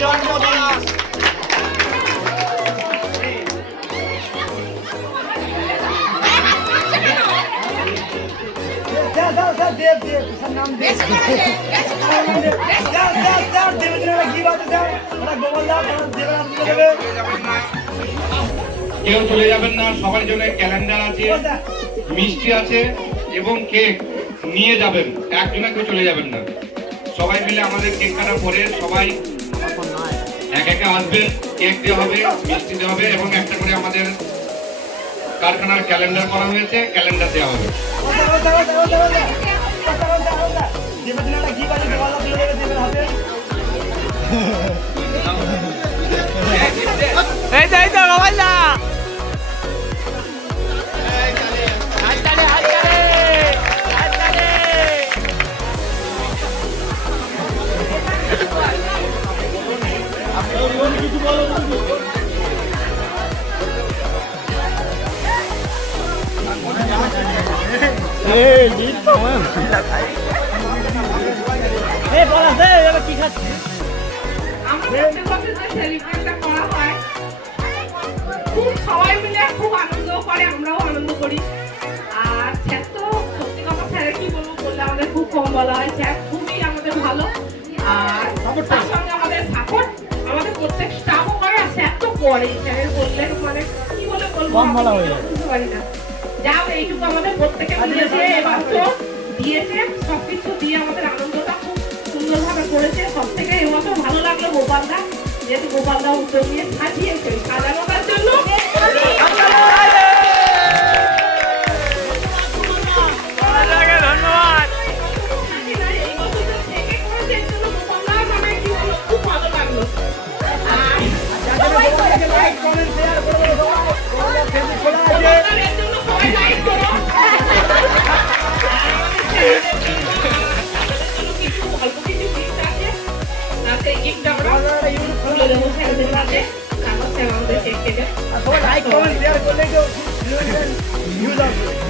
জওয়ান মোদি। কেউ চলে যাবেন না, সবার জন্য ক্যালেন্ডার আছে, মিষ্টি আছে এবং কেক নিয়ে যাবেন, একজনে কেউ চলে যাবেন না। সবাই মিলে আমাদের কেক কাটার পরে সবাই এক একে আসবেন, কেক দেওয়া হবে, মিষ্টি দেওয়া হবে এবং একটা করে আমাদের কারখানার ক্যালেন্ডার করা হয়েছে, ক্যালেন্ডার দেওয়া হবে। সবাই মিলে খুব আনন্দ করে, আমরাও আনন্দ করি। আর স্যার তো সত্যি কথা, স্যারের কি বলবো, বললে আমাদের খুব কম বলা হয়। স্যার খুবই আমাদের ভালো, আর তার সঙ্গে আমাদের সাপোর্ট আমাদের প্রত্যেক স্টাফও করে, আর স্যার তো করে। স্যারের বললে মানে কি বলে বলবো বুঝতে পারি না। যাও এইটুকু আমাদের প্রত্যেকে দিয়েছে, এবার তো দিয়েছে, সবকিছু দিয়ে আমাদের আনন্দটা খুব সুন্দরভাবে করেছে। সব থেকে এবছর ভালো লাগলো গোপালদা, যেহেতু গোপালদা উদ্যোগ নিয়ে সাজিয়েছে, সাজানোটার জন্য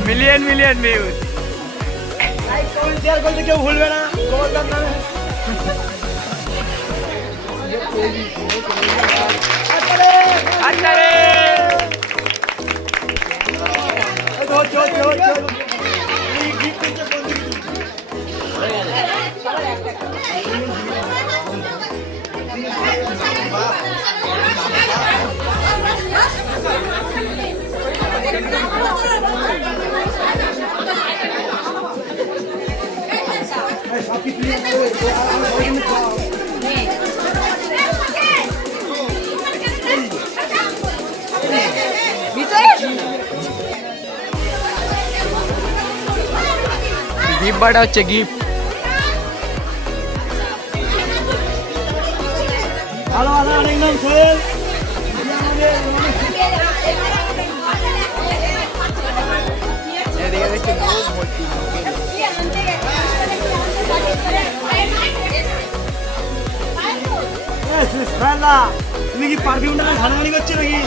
million million views. Like comment share করতে কেউ ভুলবে না গোপালদার নামে। গিফট বাটা হচ্ছে গিফট। ভালো ভালো অনেক নাম শোনেন। তুমি কি পারফিউমটা ঘানাঘানি করছো নাকি?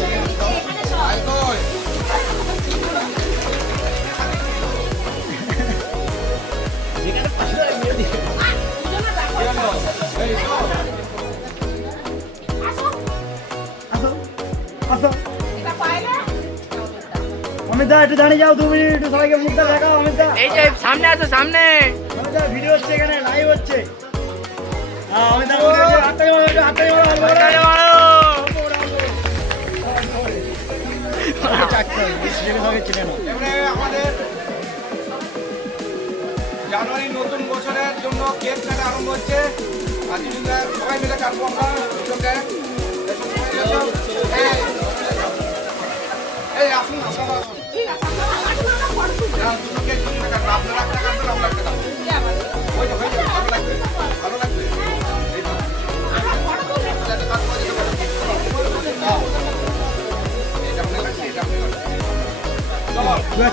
অমিতা একটু দাঁড়িয়ে যাও, 2 মিনিট একটু সবাইকে মুখটা দেখাও। অমিতা এই যে সামনে আসো, সামনে। অমিতা ভিডিও হচ্ছে, এখানে লাইভ হচ্ছে। হ্যাঁ অমিতা হাততালি মারো, হাততালি মারো। আমাদের জানুয়ারি নতুন বছরের জন্য কেক কাটা আরম্ভ হচ্ছে। আজ সবাই মিলে কাটবো আমরা। এই আসুন, আপনারা আসুন। দুটো কেক আপনারা একটা কাটবেন, আমরা একটা কাটবো। ভালো লাগবে, ভালো লাগবে।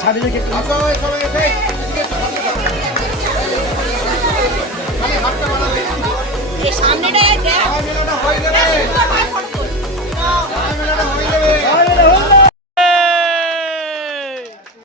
ছাড়িয়ে আসো সবাই।